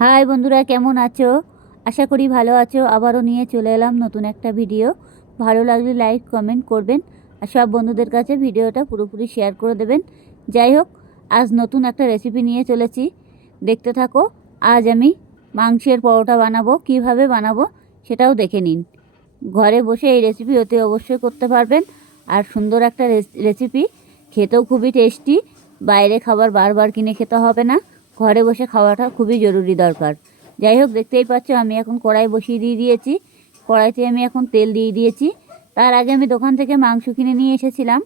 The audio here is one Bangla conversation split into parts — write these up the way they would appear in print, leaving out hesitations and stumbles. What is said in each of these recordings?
হাই বন্ধুরা, কেমন আছো? আশা করি ভালো আছো। আবারও নিয়ে চলে এলাম নতুন একটা ভিডিও। ভালো লাগলে লাইক কমেন্ট করবেন আর সব বন্ধুদের কাছে ভিডিওটা পুরোপুরি শেয়ার করে দেবেন। যাই হোক, আজ নতুন একটা রেসিপি নিয়ে চলেছি, দেখতে থাকো। আজ আমি মাংসের পরোটা বানাবো। কিভাবে বানাবো সেটাও দেখে নিন। ঘরে বসে এই রেসিপি অতি অবশ্যই করতে পারবেন। আর সুন্দর একটা রেসিপি, খেতেও খুবই টেস্টি। বাইরে খাবার বারবার কিনে খেতে হবে না, ঘরে বসে খাওয়াটা খুবই জরুরি দরকার। যাই হোক, দেখতেই পাচ্ছ আমি এখন কড়াই বসিয়ে দিয়েছি। কড়াইতে আমি এখন তেল দিয়ে দিয়েছি। তার আগে আমি দোকান থেকে মাংস কিনে নিয়ে এসেছিলাম।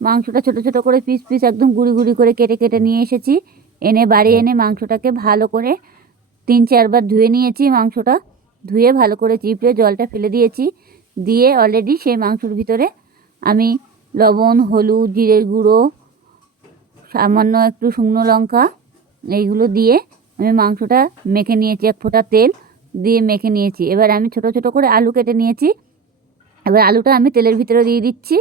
মাংসটা ছোট ছোট করে পিস পিস একদম গুঁড়ি গুঁড়ি করে কেটে কেটে নিয়ে এসেছি। এনে বাড়ি এনে মাংসটাকে ভালো করে 3-4 বার ধুয়ে নিয়েছি। মাংসটা ধুয়ে ভালো করে চিপড়ে জলটা ফেলে দিয়েছি। দিয়ে অলরেডি সেই মাংসর ভিতরে আমি লবণ, হলুদ, জিরের গুঁড়ো, সামান্য একটু শুকনো লঙ্কা, এইগুলো দিয়ে আমি মাংসটা মেখে নিয়েছি। 1 ফোঁটা তেল দিয়ে মেখে নিয়েছি। এবার আমি ছোট ছোট করে আলু কেটে নিয়েছি। এবার আলুটা আমি তেলের ভিতরে দিয়ে দিচ্ছি।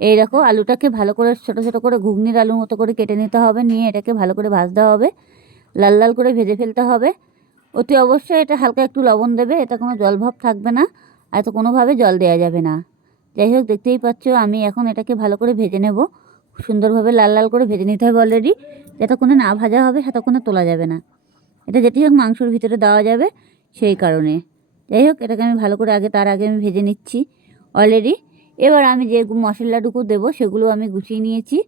এই দেখো, আলুটাকে ভালো করে ছোট ছোট করে ঘুগনির আলুর মতো করে কেটে নিতে হবে। নিয়ে এটাকে ভালো করে ভাজতে হবে, লাল লাল করে ভেজে ফেলতে হবে। অতি অবশ্যই এটা হালকা একটু লবণ দেবে, এটা কোনো জলভাব থাকবে না, আর তো কোনোভাবে জল দেওয়া যাবে না। যাই হোক, দেখতেই পাচ্ছ আমি এখন এটাকে ভালো করে ভেজে নেব। সুন্দরভাবে লাল লাল করে ভেজে নিতে হবে অলরেডি। যতক্ষণে না ভাজা হবে ততক্ষণে তোলা যাবে না। এটা যেটি হোক মাংসর ভিতরে দেওয়া যাবে, সেই কারণে। যাই হোক, এটাকে আমি ভালো করে তার আগে আমি ভেজে নিচ্ছি অলরেডি। এবার আমি যে মশলাটুকু দেবো সেগুলো আমি গুছিয়ে নিয়েছি।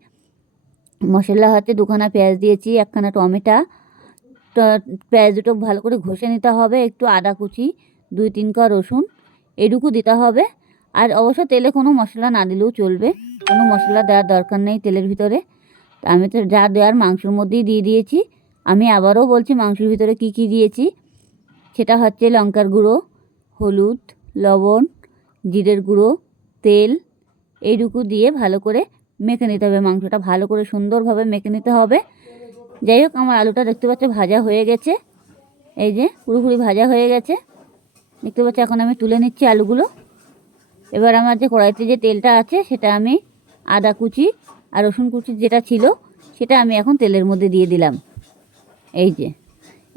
মশলা হতে 2খানা পেঁয়াজ দিয়েছি, 1খানা টমেটো। পেঁয়াজ দুটো ভালো করে ঘষে নিতে হবে। একটু আদা কুচি, 2-3 কোয়া রসুন, এটুকু দিতে হবে। আর অবশ্য তেলে কোনো মশলা না দিলেও চলবে, কোনো মশলা দেওয়ার দরকার নেই তেলের ভিতরে। আমি তো যা দেওয়ার মাংসর মধ্যেই দিয়ে দিয়েছি। আমি আবারও বলছি মাংসের ভিতরে কি কি দিয়েছি। সেটা হচ্ছে লঙ্কার গুঁড়ো, হলুদ, লবণ, জিরের গুঁড়ো, তেল, এইটুকু দিয়ে ভালো করে মেখে নিতে হবে। মাংসটা ভালো করে সুন্দরভাবে মেখে নিতে হবে। যাই হোক, আমার আলুটা দেখতে পাচ্ছ ভাজা হয়ে গেছে। এই যে পুরোপুরি ভাজা হয়ে গেছে, দেখতে পাচ্ছ। এখন আমি তুলে নিচ্ছি আলুগুলো। এবার আমার যে কড়াইতে যে তেলটা আছে সেটা আমি আদা কুচি আর রসুন কুচি যেটা ছিল সেটা আমি এখন তেলের মধ্যে দিয়ে দিলাম। এই যে,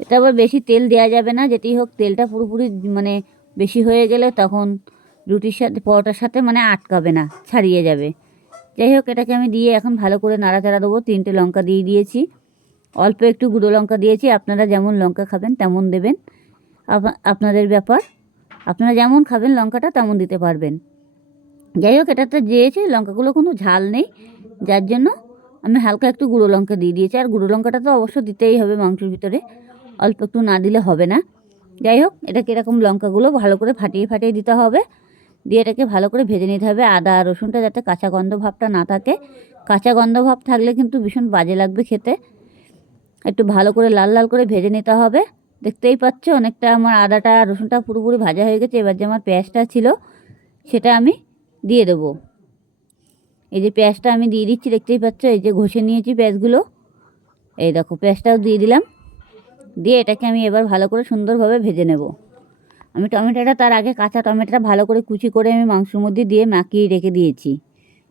এটা আবার বেশি তেল দেওয়া যাবে না। যেটি হোক, তেলটা পুরোপুরি মানে বেশি হয়ে গেলে তখন রুটির সাথে পরোটার সাথে মানে আটকাবে না, ছাড়িয়ে যাবে। যাই হোক, এটাকে আমি দিয়ে এখন ভালো করে নাড়াচাড়া দেবো। 3টে লঙ্কা দিয়ে দিয়েছি, অল্প একটু গুঁড়ো লঙ্কা দিয়েছি। আপনারা যেমন লঙ্কা খাবেন তেমন দেবেন, আপনাদের ব্যাপার। আপনারা যেমন খাবেন লঙ্কাটা তেমন দিতে পারবেন। যাই হোক, এটাতে দিয়েছি লঙ্কাগুলো কোনো ঝাল নেই, যার জন্য আমি হালকা একটু গুঁড়ো লঙ্কা দিয়ে দিয়েছি। আর গুঁড়ো লঙ্কাটা তো অবশ্য দিতেই হবে মাংসের ভিতরে, অল্প একটু না দিলে হবে না। যাই হোক, এটাকে এরকম লঙ্কাগুলো ভালো করে ফাটিয়ে ফাটিয়ে দিতে হবে। দিয়ে এটাকে ভালো করে ভেজে নিতে হবে। আদা আর রসুনটা যাতে কাঁচা গন্ধ ভাবটা না থাকে। কাঁচা গন্ধ ভাব থাকলে কিন্তু ভীষণ বাজে লাগবে খেতে। একটু ভালো করে লাল লাল করে ভেজে নিতে হবে। দেখতেই পাচ্ছ অনেকটা আমার আদাটা রসুনটা পুরোপুরি ভাজা হয়ে গেছে। এবার যে আমার পেঁয়াজটা ছিল সেটা আমি দিয়ে দেবো। এই যে পেঁয়াজটা আমি দিয়ে দিচ্ছি, দেখতেই পাচ্ছ। এই যে ঘষে নিয়েছি পেঁয়াজগুলো, এই দেখো পেঁয়াজটাও দিয়ে দিলাম। দিয়ে এটাকে আমি এবার ভালো করে সুন্দরভাবে ভেজে নেব। আমি টমেটোটা তার আগে কাঁচা টমেটোটা ভালো করে কুচি করে আমি মাংসের মধ্যে দিয়ে মাখিয়ে রেখে দিয়েছি।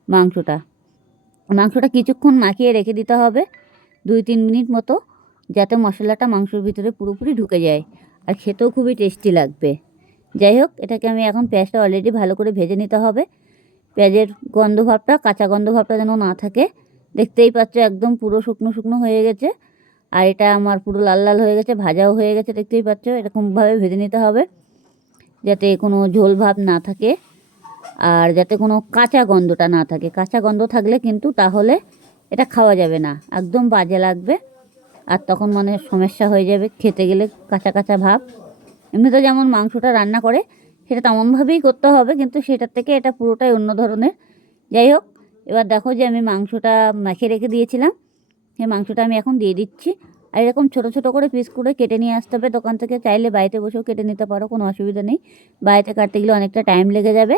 মাংসটা কিছুক্ষণ মাখিয়ে রেখে দিতে হবে, 2-3 মিনিট মতো, যাতে মশলাটা মাংসের ভিতরে পুরোপুরি ঢুকে যায় আর খেতেও খুবই টেস্টি লাগবে। যাই হোক, এটাকে আমি এখন পেঁয়াজটা অলরেডি ভালো করে ভেজে নিতে হবে। পেঁয়াজের গন্ধভাবটা, কাঁচা গন্ধভাবটা যেন না থাকে। দেখতেই পাচ্ছ একদম পুরো শুকনো শুকনো হয়ে গেছে। আর এটা আমার পুরো লাল লাল হয়ে গেছে, ভাজাও হয়ে গেছে। দেখতেই পাচ্ছ এরকমভাবে ভেজে নিতে হবে যাতে কোনো ঝোল ভাব না থাকে আর যাতে কোনো কাঁচা গন্ধটা না থাকে। কাঁচা গন্ধ থাকলে কিন্তু তাহলে এটা খাওয়া যাবে না, একদম বাজে লাগবে। আর তখন মানে সমস্যা হয়ে যাবে খেতে গেলে, কাঁচা কাঁচা ভাব। এমনিতে যেমন মাংসটা রান্না করে সেটা তেমনভাবেই করতে হবে, কিন্তু সেটার থেকে এটা পুরোটাই অন্য ধরনের। যাই হোক, এবার দেখো যে আমি মাংসটা মাখিয়ে রেখে দিয়েছিলাম, সেই মাংসটা আমি এখন দিয়ে দিচ্ছি। আর এরকম ছোটো ছোটো করে পিস করে কেটে নিয়ে আসতে হবে দোকান থেকে। চাইলে বাড়িতে বসেও কেটে নিতে পারো, কোনো অসুবিধা নেই। বাড়িতে কাটতে গেলে অনেকটা টাইম লেগে যাবে।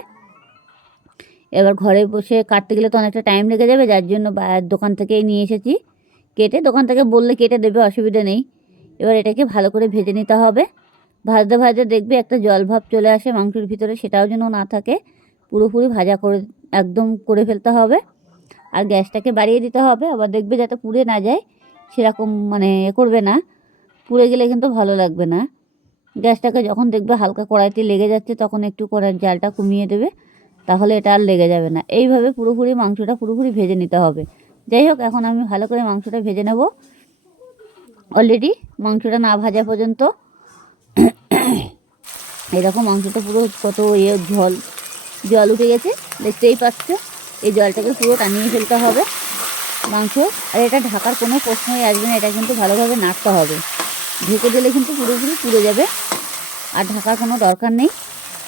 এবার ঘরে বসে কাটতে গেলে তো অনেকটা টাইম লেগে যাবে, যার জন্য দোকান থেকেই নিয়ে এসেছি কেটে। দোকান থেকে বললে কেটে দেবে, অসুবিধা নেই। এবার এটাকে ভালো করে ভেজে নিতে হবে। ভাজতে ভাজতে দেখবে একটা জল ভাব চলে আসে মাংসের ভিতরে, সেটাও যেন না থাকে। পুরোপুরি ভাজা করে একদম করে ফেলতে হবে। আর গ্যাসটাকে বাড়িয়ে দিতে হবে, আবার দেখবে যাতে পুড়ে না যায় সেরকম মানে করবে না। পুড়ে গেলে কিন্তু ভালো লাগবে না। গ্যাসটাকে যখন দেখবে হালকা কড়াইতে লেগে যাচ্ছে তখন একটু কড়াইয়ের জালটা কমিয়ে দেবে, তাহলে এটা আর লেগে যাবে না। এইভাবে পুরোপুরি মাংসটা পুরোপুরি ভেজে নিতে হবে। যাই হোক, এখন আমি ভালো করে মাংসটা ভেজে নেব। অলরেডি মাংসটা না ভাজা পর্যন্ত এরকম মাংসটা পুরো কত জল উঠে গেছে, দেখতেই পাচ্ছ। এই জলটাকে পুরো টানিয়ে ফেলতে হবে মাংস। আর এটা ঢাকার কোনো প্রশ্নই আসবে না, এটা কিন্তু ভালোভাবে নাড়তে হবে। ঢেকে দিলে কিন্তু পুরোপুরি পুড়ে যাবে, আর ঢাকার কোনো দরকার নেই।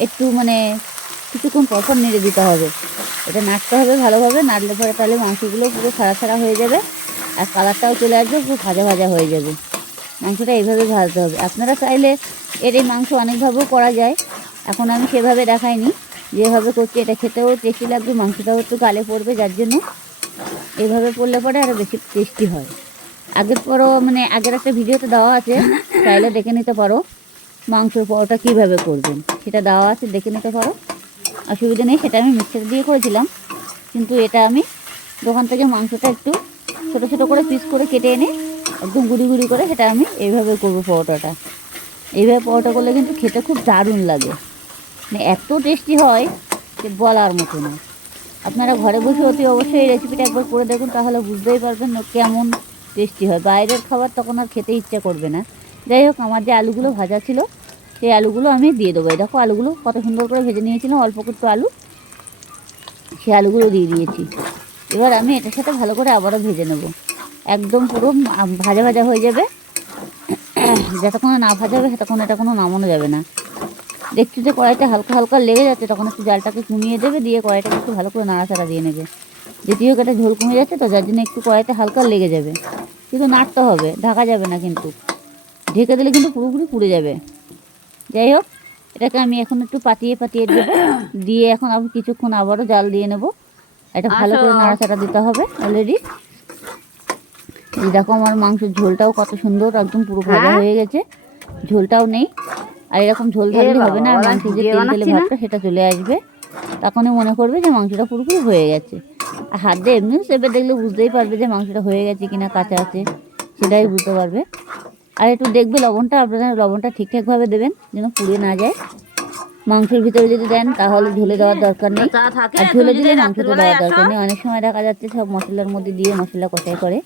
একটু কিছুক্ষণ পরপর নেড়ে দিতে হবে, এটা নাড়তে হবে ভালোভাবে। নাড়লে পরে তাহলে মাংসগুলো পুরো ছাড়া ছাড়া হয়ে যাবে, আর কালারটাও চলে আসবে, পুরো ভাজা ভাজা হয়ে যাবে। মাংসটা এইভাবে ভাজতে হবে। আপনারা চাইলে এই মাংস অনেকভাবেও করা যায়, এখন আমি সেভাবে দেখাইনি। যেভাবে করছি এটা খেতেও টেস্টি লাগবে, মাংসটাও একটু গালে পড়বে, যার জন্য এইভাবে করলে পরে আরও বেশি টেস্টি হয়। আগের একটা ভিডিওতে দেওয়া আছে, চাইলে দেখে নিতে পারো। মাংসর পরোটা কীভাবে করবেন সেটা দেওয়া আছে, দেখে নিতে পারো, অসুবিধা নেই। সেটা আমি মিক্সার দিয়ে করেছিলাম, কিন্তু এটা আমি দোকান থেকে মাংসটা একটু ছোটো ছোটো করে পিস করে কেটে এনে একদম গুঁড়ি গুঁড়ি করে সেটা আমি এইভাবে করবো পরোটাটা। এইভাবে পরোটা করলে কিন্তু খেতে খুব দারুণ লাগে, এত টেস্টি হয় যে বলার মতো না। আপনারা ঘরে বসে অতি অবশ্যই এই রেসিপিটা একবার করে দেখুন, তাহলে বুঝতেই পারবেন কেমন টেস্টি হয়। বাইরের খাবার তখন আর খেতে ইচ্ছা করবে না। যাই হোক, আমার যে আলুগুলো ভাজা ছিল সেই আলুগুলো আমি দিয়ে দেবো। দেখো আলুগুলো কত সুন্দর করে ভেজে নিয়েছিলাম, অল্প একটু আলু, সেই আলুগুলো দিয়ে দিয়েছি। এবার আমি এটার সাথে ভালো করে আবারও ভেজে নেব, একদম পুরো ভাজা ভাজা হয়ে যাবে। যতক্ষণ না ভাজা হবে ততক্ষণ এটা কোনো নামানো যাবে না। দেখছি যে কড়াইটা হালকা হালকা লেগে যাচ্ছে, তখন একটু জালটাকে কমিয়ে দেবে, দিয়ে কড়াইটাকে একটু ভালো করে নাড়াচাড়া দিয়ে নেবে। দ্বিতীয় একটা ঝোল কমে যাচ্ছে তো, যার জন্য একটু কড়াইতে হালকা লেগে যাবে, কিন্তু নাড়তে হবে, ঢাকা যাবে না কিন্তু। ঢেকে দিলে কিন্তু পুরোপুরি পুড়ে যাবে। যাই হোক, এটাকে আমি এখন একটু পাতিয়ে দেবো, দিয়ে এখন আবার কিছুক্ষণ আবারও জাল দিয়ে নেব। এটা ভালো করে নাড়াচাড়া দিতে হবে। অলরেডি দেখো আমার মাংসের ঝোলটাও কত সুন্দর, একদম পুরো ভাজা হয়ে গেছে, ঝোলটাও নেই। আর এরকম ঝোল থাকলে হবে না, মাংসের যে তেল তেলে ভাবটা সেটা চলে আসবে, তখনই মনে করবে যে মাংসটা পুরোপুরি হয়ে গেছে। আর হাত দিয়ে এমনি চেপে দেখলে বুঝতেই পারবে যে মাংসটা হয়ে গেছে কিনা কাঁচা আছে, সেটাই বুঝতে পারবে। আর একটু দেখবে লবণটা, আপনারা লবণটা ঠিকঠাকভাবে দেবেন যেন পুড়ে না যায়। মাংসের ভিতরে যদি দেন তাহলে ঝোলে দেওয়ার দরকার নেই, আর ঝোলে দিলে মাংসটা দেওয়ার দরকার নেই। অনেক সময় দেখা যাচ্ছে সব মশলার মধ্যে দিয়ে মশলা কষাই করে,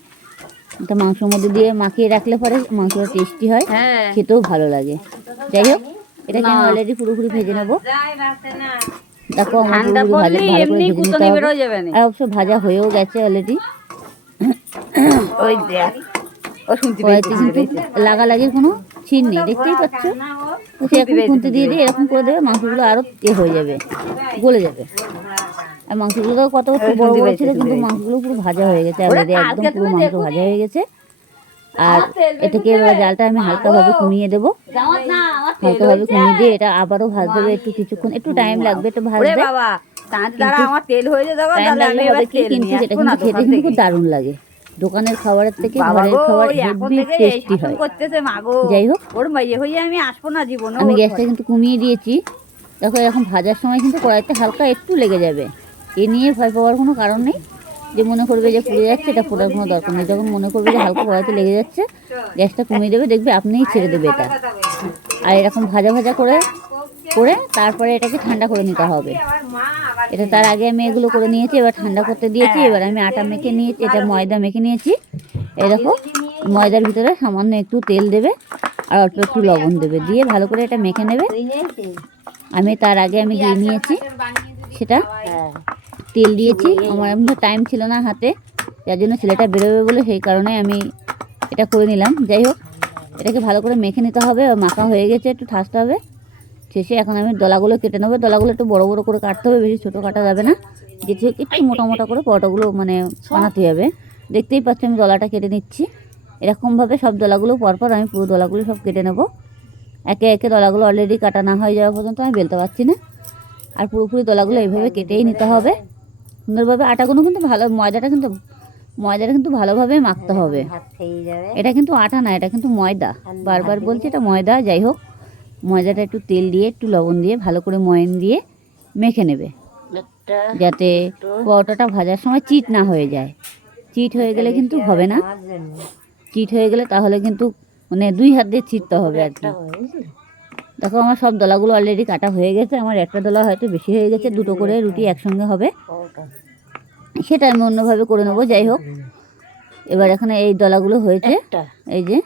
এটা মাংসের মধ্যে দিয়ে মাখিয়ে রাখলে পরে মাংসটা টেস্টি হয়, খেতেও ভালো লাগে। যাই হোক, এটাকে আমি অলরেডি পুরোপুরি ভেজে নেবো। দেখো আমার পুরোপুরি ভালো করে ভেজে নিতে হবে, আর অবশ্য ভাজা হয়েও গেছে অলরেডি। কড়াইতে কিন্তু লাগালাগির কোনো চিন নেই, দেখতেই পাচ্ছ। সে এখন খুন্তি দিয়ে এরকম করে দেবে, মাংসগুলো আরও হয়ে যাবে, গলে যাবে। আর মাংসগুলো কত বড় বড় ছিল, কিন্তু মাংসগুলো পুরো ভাজা হয়ে গেছে অলরেডি, একদম পুরো মাংস ভাজা হয়ে গেছে। আর এটাকে এবার জালটা আমি হালকাভাবে কমিয়ে দেবো, হালকাভাবে কমিয়ে দিয়ে এটা আবারও ভাজতে হবে একটু, কিছুক্ষণ একটু টাইম লাগবে, একটু ভাজতে। কিন্তু এটা কিন্তু খেতে কিন্তু খুব দারুণ লাগে, দোকানের খাবারের থেকে ঘরের খাবার হেভি টেস্টি হয়। যাই হোক, আমি গ্যাসটা কিন্তু কমিয়ে দিয়েছি। দেখো এরকম ভাজার সময় কিন্তু কড়াইতে হালকা একটু লেগে যাবে, এ নিয়ে ভয় পাওয়ার কোনো কারণ নেই। যে মনে করবে যে পুড়ে যাচ্ছে, এটা ফোটার কোনো দরকার নেই। যখন মনে করবে যে হালকা কড়াইতে লেগে যাচ্ছে, গ্যাসটা কমিয়ে দেবে, দেখবে আপনিই ছেড়ে দেবে এটা। আর এরকম ভাজা ভাজা করে তারপরে এটাকে ঠান্ডা করে নিতে হবে। এটা তার আগে আমি এগুলো করে নিয়েছি, এবার ঠান্ডা করতে দিয়েছি। এবার আমি আটা মেখে নিয়েছি, এটা ময়দা মেখে নিয়েছি। এরকম ময়দার ভিতরে সামান্য একটু তেল দেবে আর অল্প একটু লবণ দেবে, দিয়ে ভালো করে এটা মেখে নেবে। আমি তার আগে দিয়ে নিয়েছি সেটা, তেল দিয়েছি। আমার এমন টাইম ছিল না হাতে, যার জন্য ছেলেটা বেরোবে বলে সেই কারণে আমি এটা করে নিলাম। যাই হোক, এটাকে ভালো করে মেখে নিতে হবে, মাখা হয়ে গেছে, একটু ঠাসতে হবে। শেষে এখন আমি দলাগুলো কেটে নেবো, দলাগুলো একটু বড় বড় করে কাটতে হবে, বেশি ছোটো কাটা যাবে না। যেটি একটু মোটা মোটা করে পরোটাগুলো বানাতে হবে। দেখতেই পাচ্ছি আমি দলাটা কেটে নিচ্ছি। এরকমভাবে সব দলাগুলো পরপর আমি পুরো দলাগুলো সব কেটে নেবো। একে একে দলাগুলো অলরেডি কাটা না হয়ে যাওয়া পর্যন্ত আমি বেলতে পারছি না। আর পুরোপুরি দলাগুলো এইভাবে কেটেই নিতে হবে সুন্দরভাবে। আটাগুলো কিন্তু ময়দাটা কিন্তু ভালোভাবে মাখতে হবে। এটা কিন্তু আটা না, এটা কিন্তু ময়দা, বারবার বলছি এটা ময়দা। যাই হোক, ময়দাটা একটু তেল দিয়ে একটু লবণ দিয়ে ভালো করে ময়ান দিয়ে মেখে নেবে, যাতে পরোটাটা ভাজার সময় চিট না হয়ে যায়। চিট হয়ে গেলে কিন্তু হবে না, চিট হয়ে গেলে তাহলে কিন্তু মানে 2 হাত দিয়ে ছিঁড়তে হবে আর কি। দেখো আমার সব দলাগুলো অলরেডি কাটা হয়ে গেছে। আমার একটা দলা হয়তো বেশি হয়ে গেছে, 2টো করে রুটি একসঙ্গে হবে, সেটা আমি অন্যভাবে করে নেবো। যাই হোক, এবার এখানে এই দলাগুলো হয়েছে, এই যে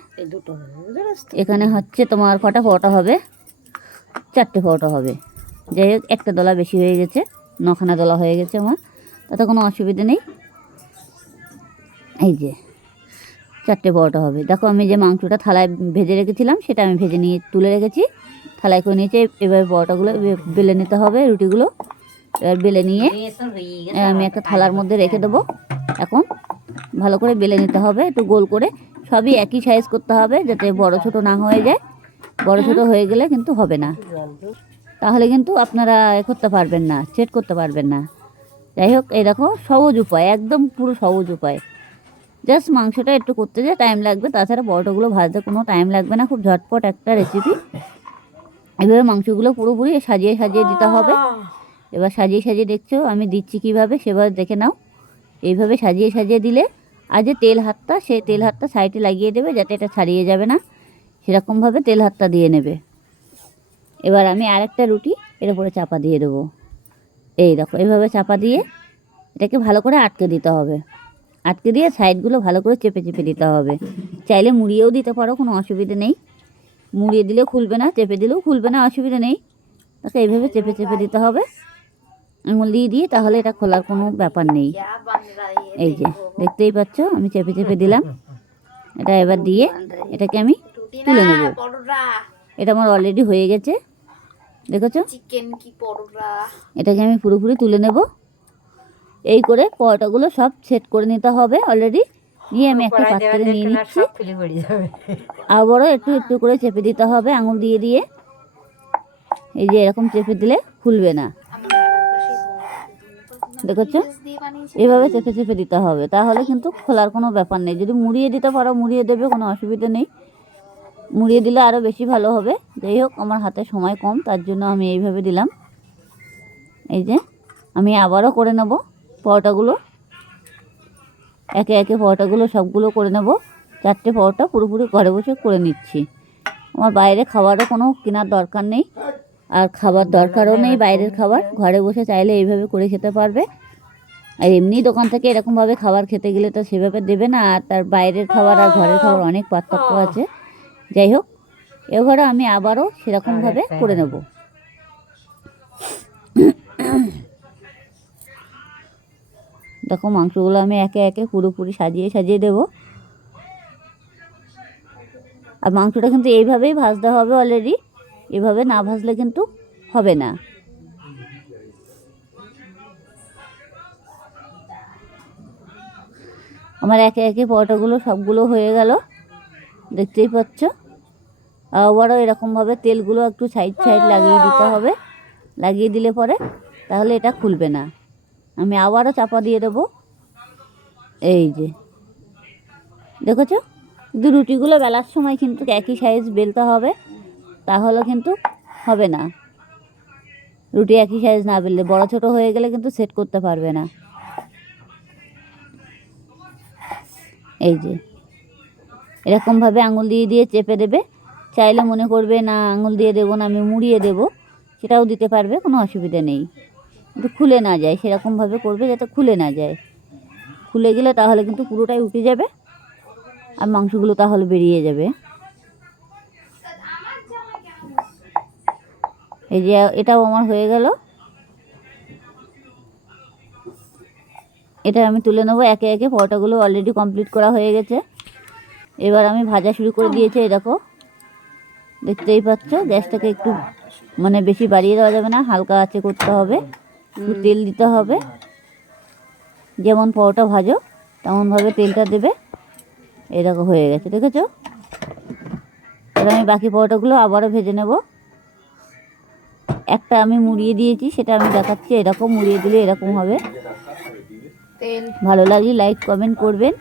এখানে হচ্ছে তোমার কটা পরোটা হবে, 4টে পরোটা হবে। যাই হোক, একটা দলা বেশি হয়ে গেছে, 9খানা দলা হয়ে গেছে আমার, তাতে কোনো অসুবিধা নেই। এই যে 4টে পরোটা হবে। দেখো আমি যে মাংসটা থালায় ভেজে রেখেছিলাম সেটা আমি ভেজে নিয়ে তুলে রেখেছি, থালায় করে নিয়েছি। এবার পরোটাগুলো বেলে নিতে হবে, রুটিগুলো এবার বেলে নিয়ে আমি একটা থালার মধ্যে রেখে দেবো। এখন ভালো করে বেলে নিতে হবে, একটু গোল করে, সবই একই সাইজ করতে হবে যাতে বড় ছোট না হয়ে যায়। বড় ছোট হয়ে গেলে কিন্তু হবে না, তাহলে কিন্তু আপনারা করতে পারবেন না, সেট করতে পারবেন না। যাই হোক, এই দেখো সহজ উপায়, একদম পুরো সহজ উপায়। জাস্ট মাংসটা একটু করতে যে টাইম লাগবে, তাছাড়া পরোটাগুলো ভাজতে কোনো টাইম লাগবে না, খুব ঝটপট একটা রেসিপি। এভাবে মাংসগুলো পুরোপুরি সাজিয়ে সাজিয়ে দিতে হবে। এবার সাজিয়ে সাজিয়ে দেখছো আমি দিচ্ছি কীভাবে, সেভাবে দেখে নাও। এইভাবে সাজিয়ে সাজিয়ে দিলে আর যে তেল হাতটা, সেই তেল হাতটা সাইডে লাগিয়ে দেবে যাতে এটা ছাড়িয়ে যাবে না, সেরকমভাবে তেল হাতটা দিয়ে নেবে। এবার আমি আরেকটা রুটি এর উপরে চাপা দিয়ে দেবো। এই দেখো এইভাবে চাপা দিয়ে এটাকে ভালো করে আটকে দিতে হবে। আটকে দিয়ে সাইডগুলো ভালো করে চেপে চেপে দিতে হবে। চাইলে মুড়িয়েও দিতে পারো, কোনো অসুবিধা নেই। মুড়িয়ে দিলেও খুলবে না, চেপে দিলেও খুলবে না, অসুবিধা নেই। তাকে এইভাবে চেপে চেপে দিতে হবে আঙুল দিয়ে দিয়ে, তাহলে এটা খোলার কোনো ব্যাপার নেই। এই যে দেখতেই পাচ্ছ আমি চেপে চেপে দিলাম এটা। এবার দিয়ে এটাকে আমি তুলে নেব। এটা আমার অলরেডি হয়ে গেছে, দেখেছো? এটাকে আমি পুরোপুরি তুলে নেব। এই করে পরোটাগুলো সব সেট করে নিতে হবে অলরেডি। নিয়ে আমি একটা পাত্রে নিয়ে নিচ্ছি। আবারও একটু একটু করে চেপে দিতে হবে আঙুল দিয়ে দিয়ে। এই যে এরকম চেপে দিলে খুলবে না, দেখেছো? এভাবে চেপে চেপে দিতে হবে, তাহলে কিন্তু খোলার কোনো ব্যাপার নেই। যদি মুড়িয়ে দিতে পারো মুড়িয়ে দেবে, কোনো অসুবিধা নেই। মুড়িয়ে দিলে আরও বেশি ভালো হবে। যাই হোক, আমার হাতে সময় কম, তার জন্য আমি এইভাবে দিলাম। এই যে আমি আবারও করে নেব পরোটাগুলো, একে একে পরোটাগুলো সবগুলো করে নেব। 4টে পরোটা পুরোপুরি ঘরে বসে করে নিচ্ছি। আমার বাইরে খাবারও কোনো কেনার দরকার নেই, আর খাবার দরকারও নেই বাইরের খাবার। ঘরে বসে চাইলে এইভাবে করে খেতে পারবে। আর এমনি দোকান থেকে এরকমভাবে খাবার খেতে গেলে তো সেভাবে দেবে না, আর তার বাইরের খাবার আর ঘরের খাবার অনেক পার্থক্য আছে। যাই হোক, এবারে আমি আবারও সেরকমভাবে করে নেব। দেখো মাংসগুলো আমি একে একে পুরোপুরি সাজিয়ে সাজিয়ে দেবো। আর মাংসটা কিন্তু এইভাবেই ভাজতে হবে অলরেডি, এভাবে না ভাজলে কিন্তু হবে না। আমার একে একে পরোটাগুলো সবগুলো হয়ে গেল, দেখতেই পাচ্ছ। আবারও এরকমভাবে তেলগুলো একটু সাইড সাইড লাগিয়ে দিতে হবে। লাগিয়ে দিলে পরে তাহলে এটা খুলবে না। আমি আবারও চাপা দিয়ে দেবো। এই যে দেখেছো, কিন্তু রুটিগুলো বেলার সময় কিন্তু একই সাইজ বেলতে হবে, তাহলে কিন্তু হবে না। রুটি একই সাইজ না বেললে বড় ছোট হয়ে গেলে কিন্তু সেট করতে পারবে না। এই যে এরকমভাবে আঙুল দিয়ে দিয়ে চেপে দেবে। চাইলে মনে করবে না আঙুল দিয়ে দেবো না, আমি মুড়িয়ে দেবো, সেটাও দিতে পারবে, কোনো অসুবিধা নেই। কিন্তু খুলে না যায়, সেরকমভাবে করবে যাতে খুলে না যায়। খুলে গেলে তাহলে কিন্তু পুরোটাই উঠে যাবে আর মাংসগুলো তাহলে বেরিয়ে যাবে। এই যে এটাও আমার হয়ে গেল, এটা আমি তুলে নেবো। একে একে পরোটাগুলো অলরেডি কমপ্লিট করা হয়ে গেছে। এবার আমি ভাজা শুরু করে দিয়েছি। এই দেখো, দেখতেই পাচ্ছ। গ্যাসটাকে একটু মানে বেশি বাড়িয়ে দেওয়া যাবে না, হালকা আঁচে করতে হবে। একটু তেল দিতে হবে, যেমন পরোটা ভাজো তেমনভাবে তেলটা দেবে। এই দেখো হয়ে গেছে, দেখেছো? এবার আমি বাকি পরোটাগুলো আবারও ভেজে নেব। একটা আমি মুড়িয়ে দিয়েছি, সেটা আমি দেখাচ্ছি। এরকম মুড়িয়ে দিলে এরকম হবে। ভালো লাগলে লাইক কমেন্ট করবেন।